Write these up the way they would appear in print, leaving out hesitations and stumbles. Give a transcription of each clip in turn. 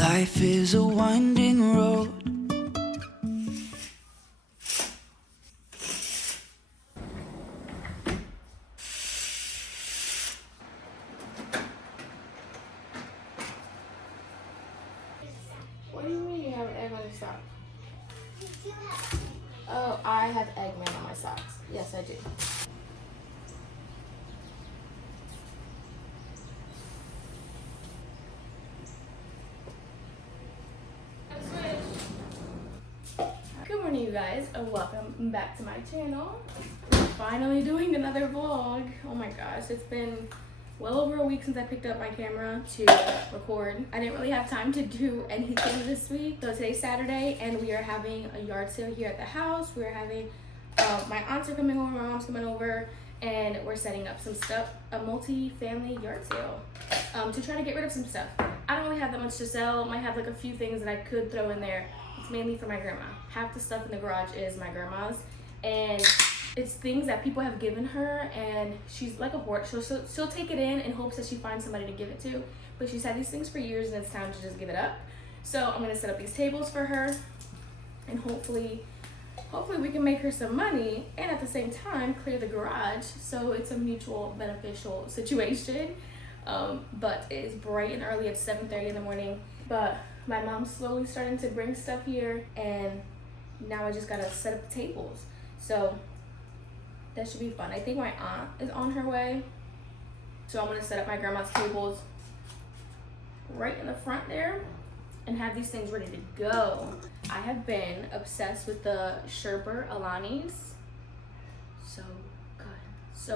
Life is a winding road. What do you mean you have an egg on your sock? Oh, I have Eggman on my socks. Yes, I do. Good morning, you guys, and welcome back to my channel. We're finally doing another vlog. Oh my gosh, it's been well over a week since I picked up my camera to record. I didn't really have time to do anything this week. So today's Saturday and we are having a yard sale here at the house. We're having, my aunts are coming over, my mom's coming over, and we're setting up some stuff, a multi-family yard sale to try to get rid of some stuff. I don't really have that much to sell. Might have like a few things that I could throw in there. It's mainly for my grandma. Half the stuff in the garage is my grandma's, and it's things that people have given her, and she's like a hoarder. She'll take it in hopes that she finds somebody to give it to, but she's had these things for years and it's time to just give it up. So I'm gonna set up these tables for her, and hopefully we can make her some money and at the same time clear the garage, so it's a mutual beneficial situation. But it is bright and early. It's 7:30 in the morning, but my mom's slowly starting to bring stuff here, and now I just gotta set up the tables. So that should be fun. I think my aunt is on her way, so I'm gonna set up my grandma's tables right in the front there and have these things ready to go. I have been obsessed with the Sherbet Alanis. So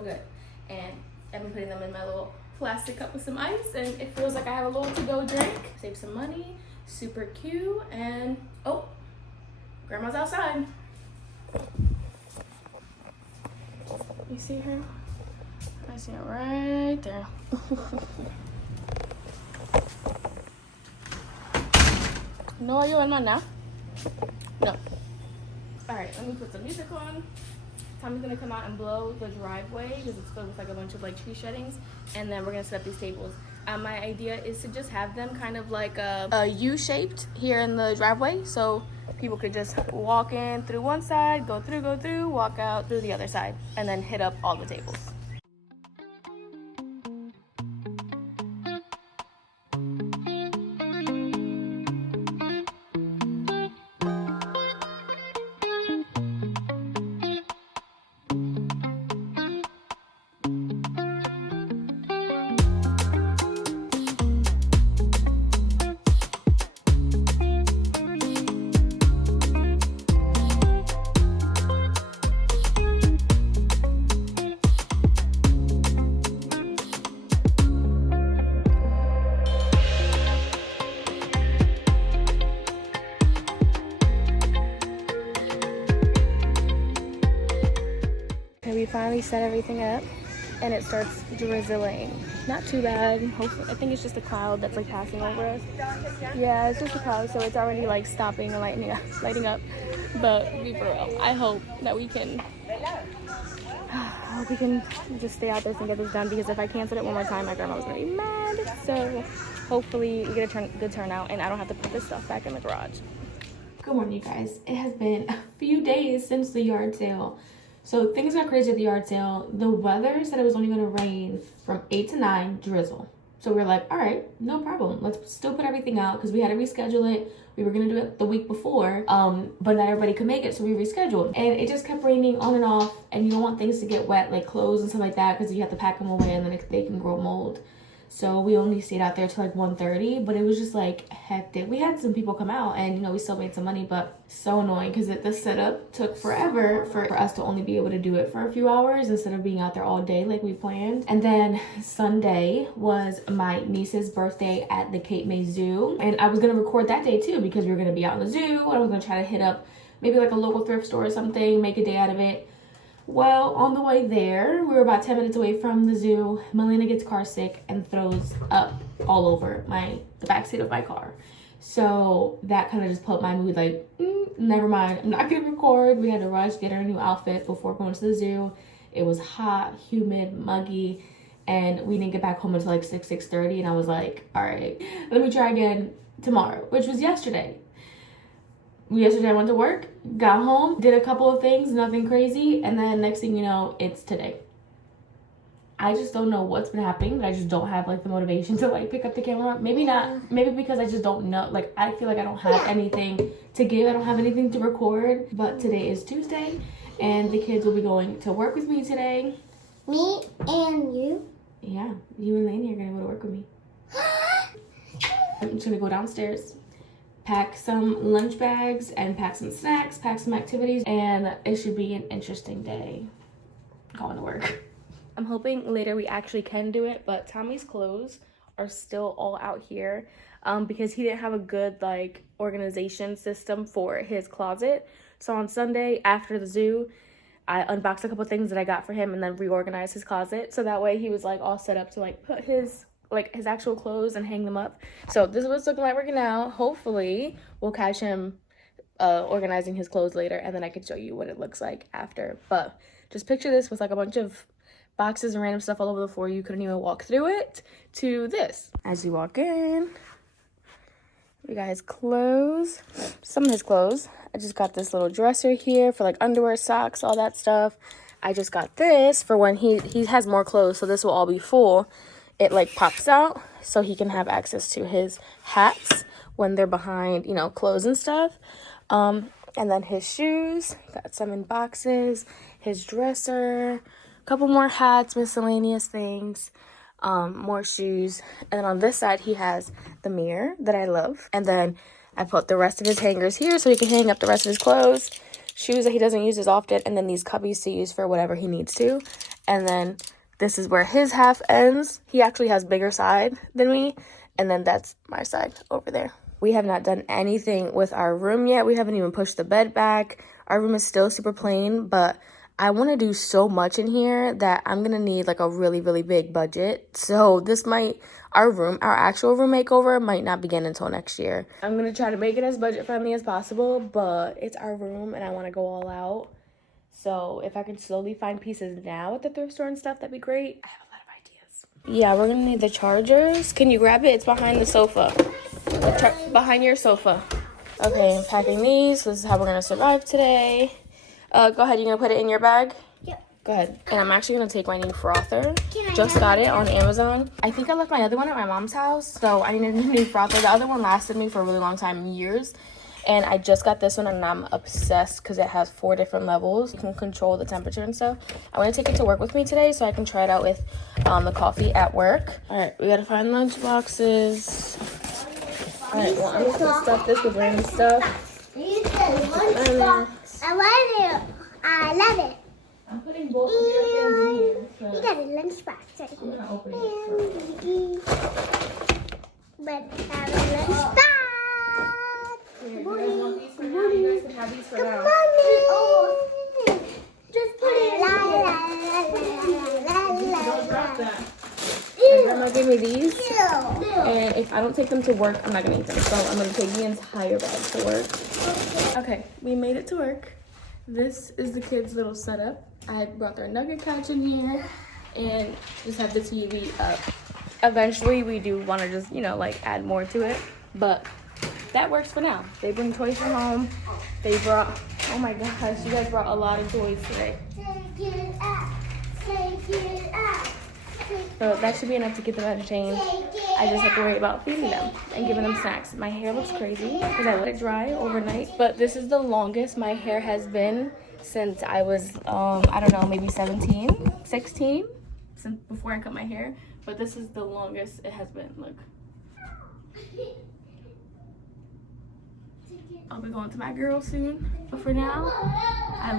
good. And I've been putting them in my little plastic cup with some ice, and it feels like I have a little to-go drink. Save some money, super cute, and oh, grandma's outside. You see her? I see her right there. No, are you in one now? No. All right, let me put some music on. Tommy's gonna come out and blow the driveway because it's filled with like a bunch of like tree sheddings, and then we're gonna set up these tables. My idea is to just have them kind of like a U-shaped here in the driveway, so people could just walk in through one side, go through, walk out through the other side, and then hit up all the tables. We finally set everything up and it starts drizzling. Not too bad. Hopefully, I think it's just a cloud that's like passing over us. Yeah, it's just a cloud, so it's already like stopping and lighting up. But be for real, I hope that we can just stay out there and get this done, because if I cancel it one more time, my grandma was gonna be mad. So hopefully we get a good turnout and I don't have to put this stuff back in the garage. Good morning, you guys. It has been a few days since the yard sale. So things got crazy at the yard sale. The weather said it was only gonna rain from 8 to 9, drizzle. So we were like, all right, no problem. Let's still put everything out, because we had to reschedule it. We were gonna do it the week before, but not everybody could make it, so we rescheduled. And it just kept raining on and off, and you don't want things to get wet, like clothes and stuff like that, because you have to pack them away and then they can grow mold. So we only stayed out there till like 1:30, but it was just like hectic. We had some people come out, and you know, we still made some money, but so annoying because the setup took forever for us to only be able to do it for a few hours instead of being out there all day like we planned. And then Sunday was my niece's birthday at the Cape May Zoo, and I was gonna record that day too, because we were gonna be out in the zoo. I was gonna try to hit up maybe like a local thrift store or something, make a day out of it. Well, on the way there, we were about 10 minutes away from the zoo. Melina gets car sick and throws up all over the backseat of my car. So that kind of just put my mood like, never mind, I'm not gonna record. We had to rush, get her a new outfit before going to the zoo. It was hot, humid, muggy, and we didn't get back home until like 6:30, and I was like, all right, let me try again tomorrow, which was yesterday. Yesterday I went to work, got home, did a couple of things, nothing crazy, and then next thing you know, it's today. I just don't know what's been happening, but I just don't have like the motivation to like pick up the camera. Maybe not, maybe because I just don't know. Like, I feel like I don't have anything to give. I don't have anything to record. But today is Tuesday, and the kids will be going to work with me today. Me and you? Yeah, you and Lainey are gonna go to work with me. I'm just gonna go downstairs, pack some lunch bags, and pack some snacks, pack some activities, and it should be an interesting day going to work. I'm hoping later we actually can do it, but Tommy's clothes are still all out here because he didn't have a good like organization system for his closet. So on Sunday after the zoo, I unboxed a couple things that I got for him and then reorganized his closet. So that way he was like all set up to like put his actual clothes and hang them up. So this is what it's looking like right now. Hopefully we'll catch him organizing his clothes later, and then I can show you what it looks like after. But just picture this with like a bunch of boxes and random stuff all over the floor. You couldn't even walk through it, to this. As you walk in, we got his clothes, some of his clothes. I just got this little dresser here for like underwear, socks, all that stuff. I just got this for when he has more clothes, so this will all be full. It like pops out so he can have access to his hats when they're behind, you know, clothes and stuff. And then his shoes, got some in boxes, his dresser, couple more hats, miscellaneous things, more shoes. And then on this side he has the mirror that I love, and then I put the rest of his hangers here so he can hang up the rest of his clothes, shoes that he doesn't use as often, and then these cubbies to use for whatever he needs to. And then this is where his half ends. He actually has bigger side than me, and then that's my side over there. We have not done anything with our room yet. We haven't even pushed the bed back. Our room is still super plain, but I want to do so much in here that I'm going to need like a really, really big budget. So this might, our actual room makeover might not begin until next year. I'm going to try to make it as budget friendly as possible, but it's our room and I want to go all out. So if I can slowly find pieces now at the thrift store and stuff, that'd be great. I have a lot of ideas. Yeah, we're going to need the chargers. Can you grab it? It's behind the sofa. Behind your sofa. Okay, I'm packing these. This is how we're going to survive today. Go ahead, you're going to put it in your bag? Yep. Go ahead. And I'm actually going to take my new frother. Just got it on Amazon. I think I left my other one at my mom's house, so I needed a new frother. The other one lasted me for a really long time, years. And I just got this one, and I'm obsessed because it has 4 different levels. You can control the temperature and stuff. I want to take it to work with me today so I can try it out with the coffee at work. All right, we got to find lunch boxes. All right, well, I'm just going to stuff this with random stuff. I want it. I love it. I'm putting both of your things in here. So You got a lunch box. I'm not opening it first. But have a lunch box. Here, you guys want these for now? You guys can have these for now. Mommy. Just put it Don't drop that. My grandma gave me these, and if I don't take them to work, I'm not gonna eat them. So I'm gonna take the entire bag to work. Okay, we made it to work. This is the kids' little setup. I brought their nugget couch in here and just have the TV up. Eventually, we do want to just, you know, like add more to it, but that works for now. They bring toys from home. They brought, oh my gosh, you guys brought a lot of toys today. Take it out. Take it out. So that should be enough to get them entertained. I just have to worry about feeding them and giving them snacks. My hair looks crazy because I let it dry overnight. But this is the longest my hair has been since I was, I don't know, maybe 17, 16, since before I cut my hair. But this is the longest it has been. Look. I'll be going to my girl soon. But for now, I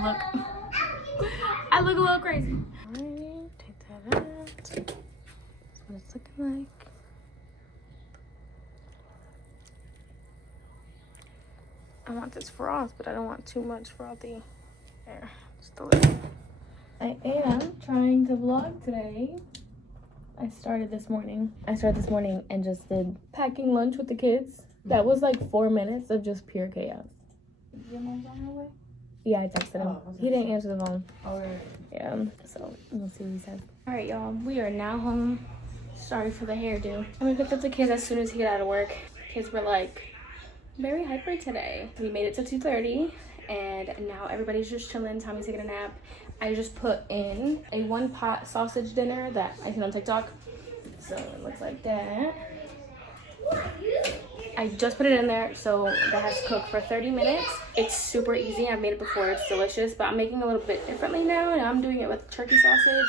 look a little crazy. Alright, take that out. That's what it's looking like. I want this froth, but I don't want too much frothy. There, just a little. I am trying to vlog today. I started this morning and just did packing lunch with the kids. That was like 4 minutes of just pure chaos. Is your mom's on her way? Yeah, I texted him. He didn't answer the phone. Okay. Yeah, so we'll see what he says. All right, y'all, we are now home. Sorry for the hairdo. We picked up the kids as soon as he got out of work. Kids were like very hyper today. We made it to 2:30 and now everybody's just chilling. Tommy's taking a nap. I just put in a 1-pot sausage dinner that I seen on TikTok. So it looks like that. I just put it in there, so that has to cook for 30 minutes. It's super easy. I've made it before. It's delicious, but I'm making it a little bit differently now, and I'm doing it with turkey sausage.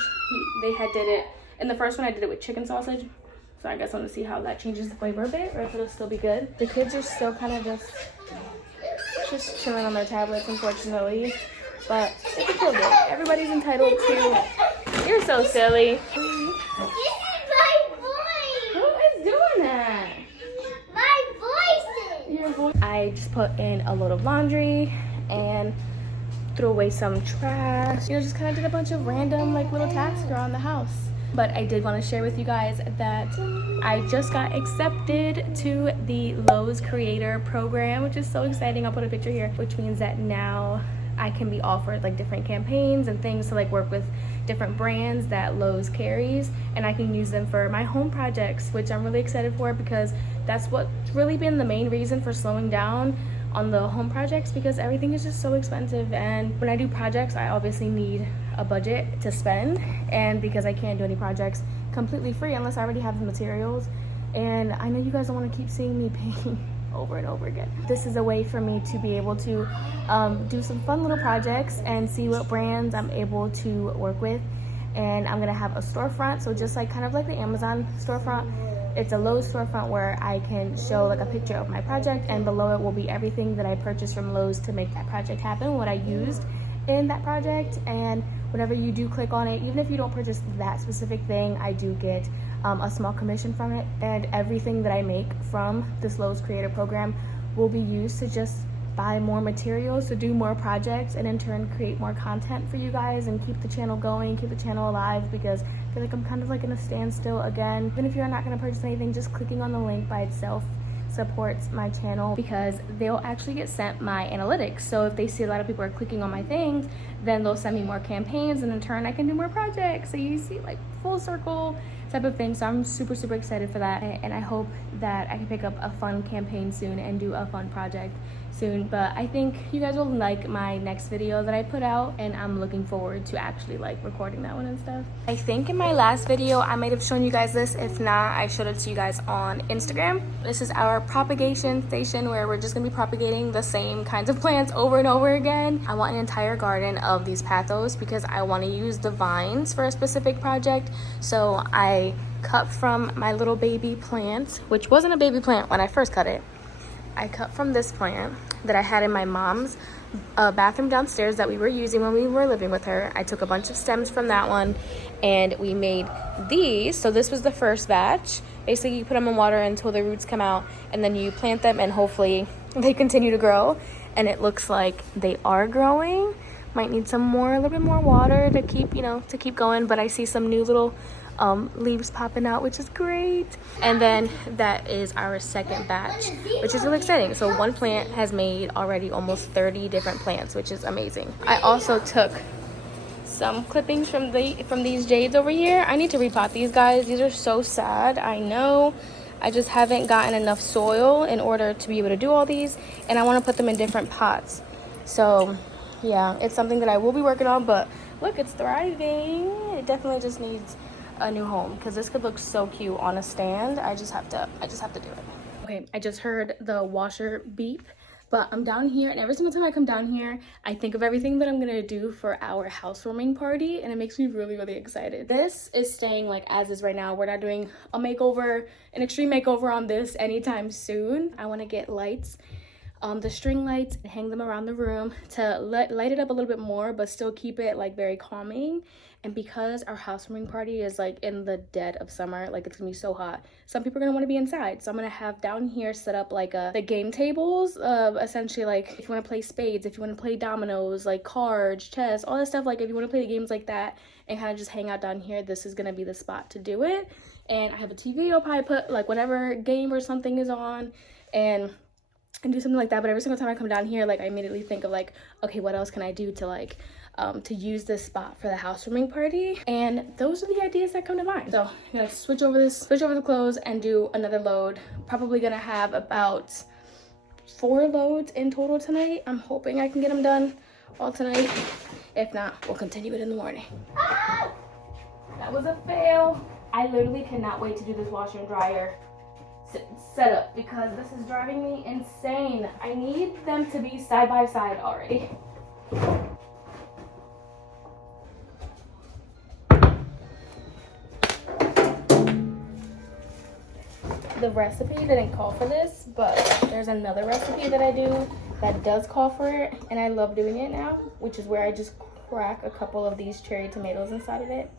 They had did it in the first one. I did it with chicken sausage, so I guess I want to see how that changes the flavor a bit, or if it'll still be good. The kids are still kind of just chilling on their tablets, unfortunately, but it's a cool day. Everybody's entitled to. You're so silly. This is my voice. Who is doing that? My voice. I just put in a load of laundry and threw away some trash. You know, just kind of did a bunch of random like little tasks around the house. But I did want to share with you guys that I just got accepted to the Lowes Creator Program, which is so exciting. I'll put a picture here, which means that now I can be offered like different campaigns and things to like work with different brands that Lowes carries, and I can use them for my home projects, which I'm really excited for because that's what's really been the main reason for slowing down on the home projects, because everything is just so expensive. And when I do projects, I obviously need a budget to spend, and because I can't do any projects completely free unless I already have the materials, and I know you guys don't want to keep seeing me paying over and over again. This is a way for me to be able to do some fun little projects and see what brands I'm able to work with. And I'm gonna have a storefront, so just like kind of like the Amazon storefront, it's a Lowes storefront where I can show like a picture of my project, and below it will be everything that I purchased from Lowes to make that project happen, what I used in that project. And whenever you do click on it, even if you don't purchase that specific thing, I do get a small commission from it, and everything that I make from this Lowes Creator Program will be used to just buy more materials to do more projects, and in turn create more content for you guys and keep the channel going, keep the channel alive, because I feel like I'm kind of like in a standstill again. Even if you're not going to purchase anything, just clicking on the link by itself supports my channel, because they'll actually get sent my analytics. So if they see a lot of people are clicking on my things, then they'll send me more campaigns, and in turn I can do more projects. So you see, like, full circle type of thing. So I'm super excited for that, and I hope that I can pick up a fun campaign soon and do a fun project soon. But I think you guys will like my next video that I put out, and I'm looking forward to actually like recording that one and stuff. I think in my last video I might have shown you guys this. If not, I showed it to you guys on Instagram. This is our propagation station where we're just gonna be propagating the same kinds of plants over and over again. I want an entire garden of these pathos because I want to use the vines for a specific project. So I cut from my little baby plant, which wasn't a baby plant when I first cut it. I cut from this plant that I had in my mom's bathroom downstairs that we were using when we were living with her. I took a bunch of stems from that one, and we made these. So this was the first batch. Basically, you put them in water until the roots come out, and then you plant them, and hopefully they continue to grow. And it looks like they are growing. Might need some more, a little bit more water to keep, you know, to keep going. But I see some new little leaves popping out, which is great. And then that is our second batch, which is really exciting. So one plant has made already almost 30 different plants, which is amazing. I also took some clippings from these jades over here. I need to repot these guys. These are so sad, I know. I just haven't gotten enough soil in order to be able to do all these, and I want to put them in different pots. So yeah, it's something that I will be working on. But look, it's thriving. It definitely just needs a new home, because this could look so cute on a stand. I just have to do it. Okay, I just heard the washer beep, but I'm down here, and every single time I come down here, I think of everything that I'm gonna do for our housewarming party, and it makes me really excited. This is staying like as is right now. We're not doing a makeover, an extreme makeover on this anytime soon. I want to get lights, the string lights, and hang them around the room to light it up a little bit more, but still keep it like very calming. And because our housewarming party is like in the dead of summer, like it's gonna be so hot, some people are gonna want to be inside. So I'm gonna have down here set up like the game tables, essentially, like if you want to play spades, if you want to play dominoes, like cards, chess, all that stuff. Like if you want to play games like that and kind of just hang out down here, this is gonna be the spot to do it. And I have a TV. I'll probably put like whatever game or something is on, and and do something like that. But every single time I come down here, like I immediately think of like, okay, what else can I do to like to use this spot for the housewarming party? And those are the ideas that come to mind. So I'm gonna switch over the clothes and do another load. Probably gonna have about 4 loads in total tonight. I'm hoping I can get them done all tonight. If not, we'll continue it in the morning. Ah! That was a fail. I literally cannot wait to do this washer and dryer setup because this is driving me insane. I need them to be side by side already. The recipe didn't call for this, but there's another recipe that I do that does call for it, and I love doing it now, which is where I just crack a couple of these cherry tomatoes inside of it.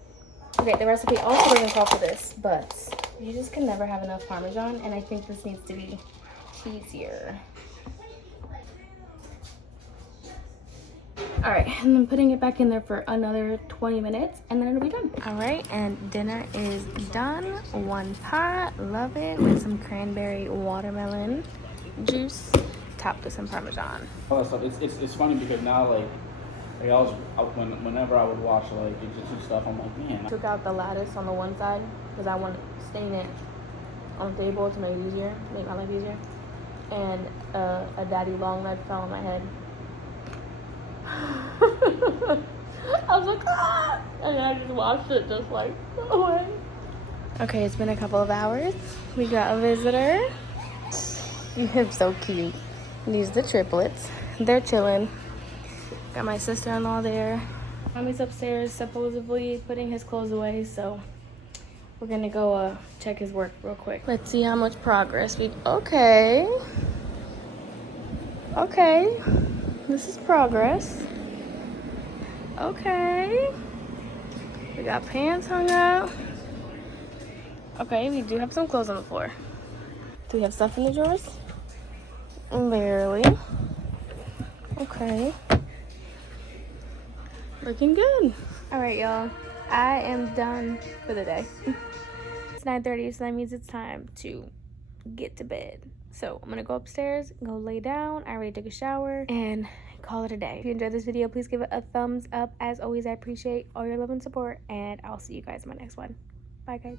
Okay, the recipe also doesn't call for this, but you just can never have enough Parmesan, and I think this needs to be cheesier. All right, and I'm putting it back in there for another 20 minutes, and then it'll be done. All right, and dinner is done. 1 pot, love it, with some cranberry watermelon juice, topped with some Parmesan. Oh, so it's funny because now like whenever I would watch like Egyptian stuff, I'm like, man. Took out the lattice on the one side because I want to stain it on the table to make it easier, make my life easier. And a daddy long knife fell on my head. I was like, ah! And then I just watched it just like away. Okay, it's been a couple of hours. We got a visitor. You're so cute. These are the triplets. They're chilling. Got my sister-in-law there. Mommy's upstairs supposedly putting his clothes away, so we're gonna go check his work real quick. Let's see how much progress we... Okay. Okay. This is progress. Okay. We got pants hung up. Okay, we do have some clothes on the floor. Do we have stuff in the drawers? Barely. Okay. Looking good. All right, y'all. I am done for the day. It's 9:30, so that means it's time to get to bed. So I'm gonna go upstairs, go lay down. I already took a shower, and call it a day. If you enjoyed this video, please give it a thumbs up. As always, I appreciate all your love and support, and I'll see you guys in my next one. Bye, guys.